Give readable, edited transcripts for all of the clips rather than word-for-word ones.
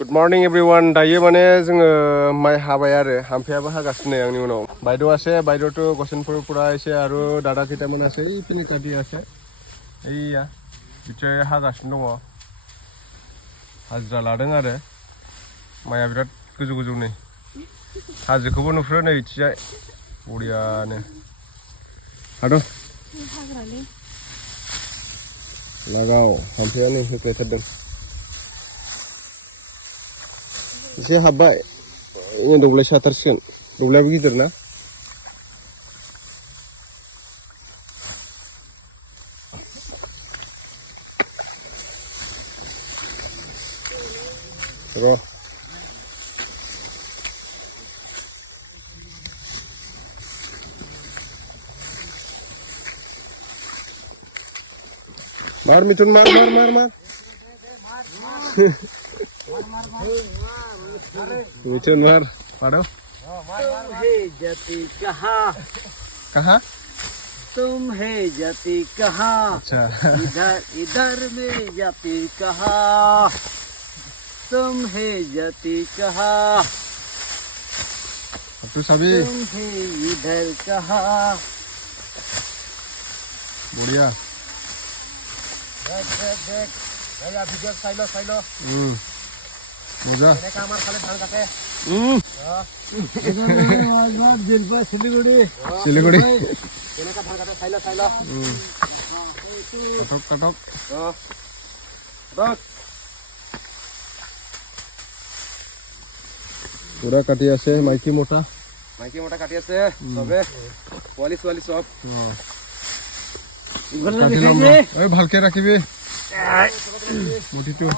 Good morning everyone. दायो माने जोङो माइ हाबाय आरो हामफेयाबो हागासिनो आंनि उनाव बायद'आसे बायद'थ' गसनफोर पुरा एसे आरो दादा खैटामोन आसे इपिनि काटि आसे एया बिचाय हागासिनो दङ हाजिरा लादों आरो माइया बिराद गोजौ गोजौ नै हाजोखौबो नुहुरो नै इथिजाय बरियानो हादो हाग्रालै लागाव हामफेया नै होख्लायथारदों एसे हाब्बाय ini दब्लाय साथारसिगोन दब्लायाबो गिदिर ना र' मार मिथुन मार मिथुन मार मारो तुम है जाति कहाँ कहाँ तुम है जाति कहाँ अच्छा इधर इधर में जाति कहाँ तुम है जाति कहाँ तू सभी तुम है इधर कहाँ बढ़िया देख भैया वीडियो साइलो मजा मैंने कहा हमारे खाली धान काटे सिलीगुड़ी मैंने कहा धान काटे साइलो कटक पूरा काटी आसे माइकी मोटा काटी আছে সবে পোৱালি সব এই ভালকে ৰাখিবি মুঠিটো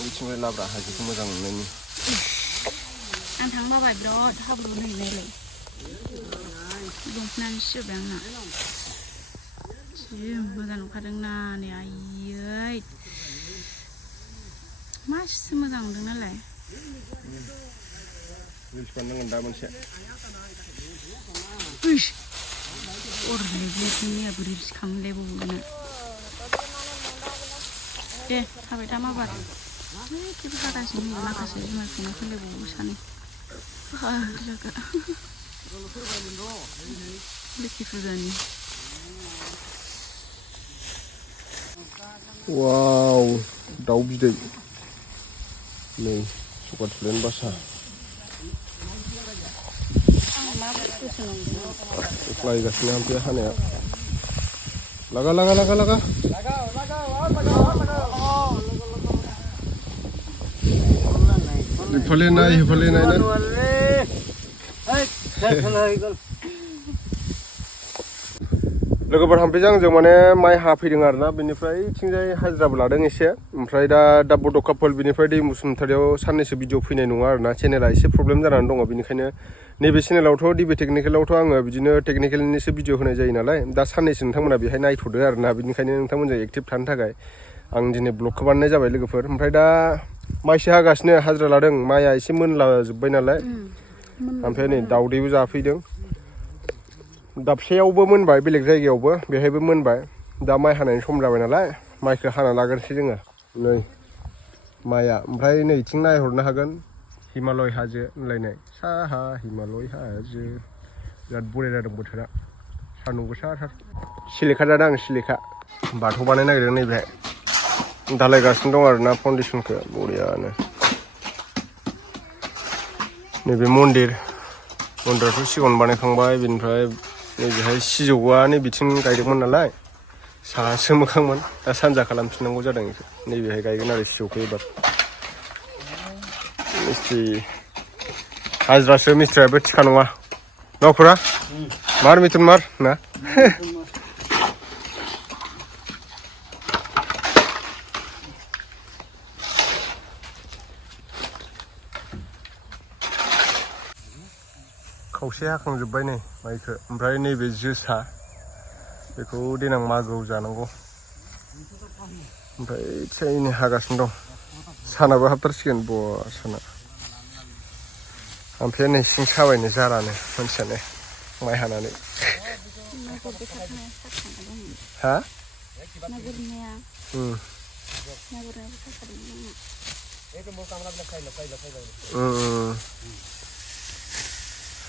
बिथिंजाय लाब्रा हाजोखौ मोजां मोननायनि आं थांबाय बिराद हाब्रु नायलाय दंफांआनो सिजोबबाय आंना जि मोजां नुखादोंना नै आयै मासे मोजां मोनदों नालाय रिल्स बानायनांगोन दा मोनसे अरलै बेखौनिया बोरै रिल्स खालामलाय बावगोन दे थाबाय था माबार जेबो हागासिनो दङ माखासे जुमाय संना फैलायबावो सानै लोखि फुजानि वाव दाउ बिदै नै सकाथुलेन बासा अख्लायगासिनो ओमफ्राय हानाया लागा हिफाले नाय ना लोगोफोर हामफैजों आंजों माने माइ हाफैदों आरोना बेनिफ्राय इथिंजाय हाजिराबो लादों एसे ओमफ्राय दा बड'कापल बेनिफ्राय दै मुसुमथारियाव साननैसो भिडिअ फैनाय नङा आरोना चेनेला एसे प्रब्लेम जानानै दङ बेनिखायनो नैबे चेनेलावथ' डिबि टेकनिकेलावथ' आङो बिदिनो टेकनिकेलनिसो भिडिअ होनाय जायो नालाय दा साननैसो नोंथांमोना बेहाय नायथ'दो आरोना बेनिखायनो नोंथांमोनजों एक्टिभ थानो थाखाय आं दिनै ब्लगखौ बानायनाय जाबाय लोगोफोर ओमफ्राय दा माइसो हागासिनो हाजिरा लादों माइया एसे मोनलाजोब्बाय नालाय ओमफ्राय नै दाउदैबो जाफैदों दाबसेयावबो मोनबाय बेलेग जायगायावबो बेहायबो मोनबाय दा माइ हानायनि सम जाबाय नालाय माइखौ हाना लाग्रोनोसै जोङो नै माइया ओमफ्राय नैथिं नायहरनो हागोन हिमालय हाजो होनलायनाय साहा हिमालय हाजो बिराद बरिया जादों बोथोरा सान्दुं गोसाथार सिलेखा जादों आं सिलेखा बाथौ बानायनो नागिरदों नैबेहाय धालायगासिनो दं आरोना फाउन्डेसनखौ बरियानो नैबे मन्दिराथ' सिगाङावनो बानायखांबाय बेनिफ्राय नैबेहाय सिजौआ नैबिथिं गायदोंमोन नालाय साहासो मोखांमोन दा सानजा खालामफिननांगौ जादों नैबेहाय गायगोन आरो सिजौखौ एबार मिस्ट्रि हाजिरासो मिस्ट्रियाबो थिखा नङा न'खरा मार मिथुन मार ना खावसे हाखांजोब्बाय नै माइखौ ओमफ्राय नैबे जोसा बेखौ देनां मागोआव जानांगौ ओमफ्राय थियायैनो हागासिनो दं सानाबो हाबथारसिगोन बवा साना ओमफ्राय नै सिं साबायनो जारानो मानसियानो माइ हानानै हा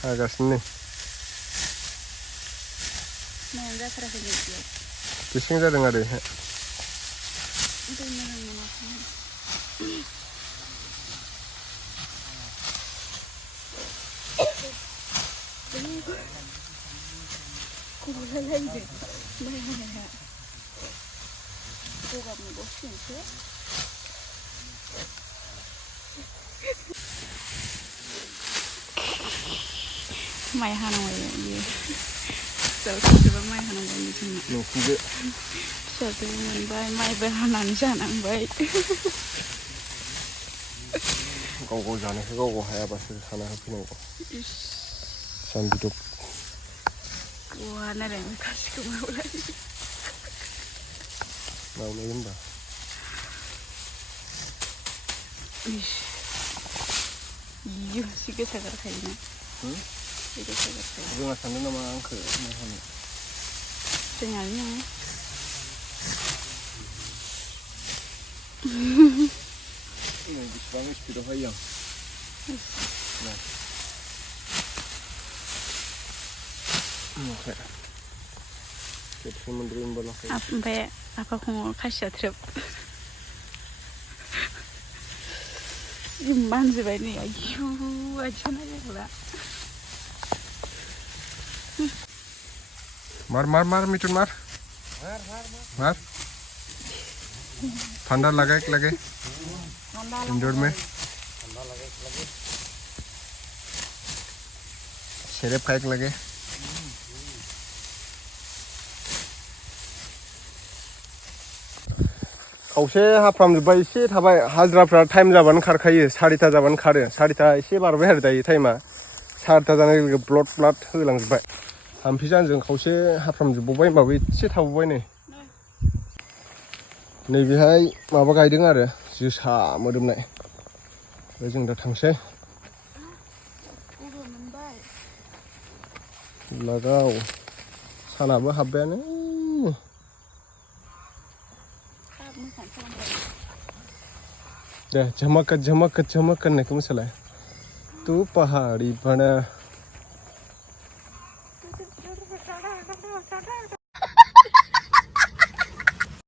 हागासिनो गेसें जादों आरो माइ हानांबाय बियो फिसाजोबो माइ हानांबाय नोंसिनिजो फिसाजोबो मोनबाय माइबो हानानै जानांबाय गाव गाव जानायखौ गाव गाव हायाबासो खाना होफैनांगौ सानबिदब नालाय गासिखौबो मावनाय होनबा इयो सि गोसा गारखायोना जोंहा सानदों नामा आंखौ माइ हानो जोंहानो नङा बेसेबां स्पिडआव हायो आं खेबसे मोनब्रै मोनबालाखै ओमफ्राय आफाखौ खासिया थ्रोब मानजिबाय नै आयु आथिं नायला मार मिथुन मार ठंडा लगे इंडोर में सेरेप खायक लगे खावसे हाफ्रामजोब्बाय एसे थाबाय हाजिराफ्रा टाइम जाबानो खारखायो 4टा जाबानो खारो 4टा एसे बारबाय आरो दायो टाइमा 4टा जानाय लोगो ब्लड ब्लाड होलांजोब्बाय हाम्फिजानजों खावसे हाफ्रामजोबबावबाय होमबाबो एसे थाबावबाय नैबेहाय माबा गायदों आरो जोसा मोदोमनाय जों दा थांसै लागाव सानाबो हाबबायानो दे झमक होननायखौ मोसालाय तू पहाड़ी बना